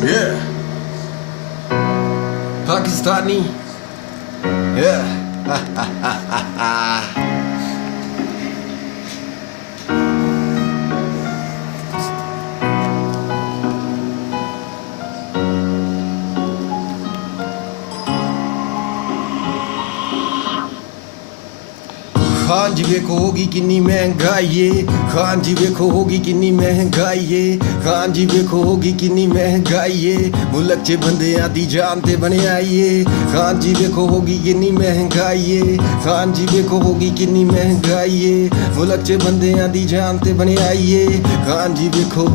Yeah, Pakistani. Yeah. Khan जी वेखो होगी किन्नी महंगाई है, खान जी वेखो होगी किन्नी महंगाई है, खान जी वेखो होगी किन्नी महंगाई है, मुल्क च बंदियां दी जान ते बने आई है, खान जी वेखो होगी किन्नी महंगाई है, खान जी वेखो होगी किन्नी महंगाई है, मुल्क च बंदियां दी जान ते बने आई है, खान जी वेखो,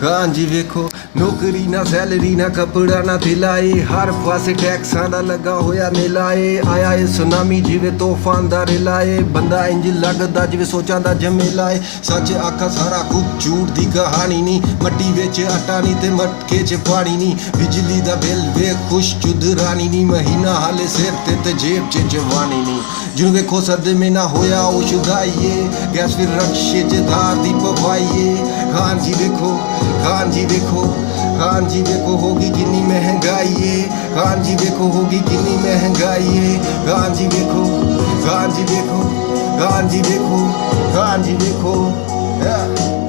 खान जी वेखो नौकरी ना सैलरी ना कपड़ा ना दिलाए, हर पासे टैक्सां दा लगा होया मेला है, आया है सुनामी जिवे तूफान दा रिलाए, बंदा इंज लगदा जिवे सोचां दा झमेला है, सच आखा सारा कुछ झूठ दी कहानी नी, मट्टी विच आटा नी ते मटके च पानी नी, बिजली दा बिल वे खुश चुदरानी नी, महीना हाले सिर ते जेब च जवानी नी, जिन वेखो सदमे ना होया ओ शुदाईए, गैस फिर रक्शे च धार दी पवाईए, खान जी देखो, खान जी देखो, खान जी देखो होगी कितनी महंगाई है, खान जी देखो होगी कितनी महंगाई है, खान जी देखो, खान जी देखो, खान जी देखो, खान जी देखो, yeah.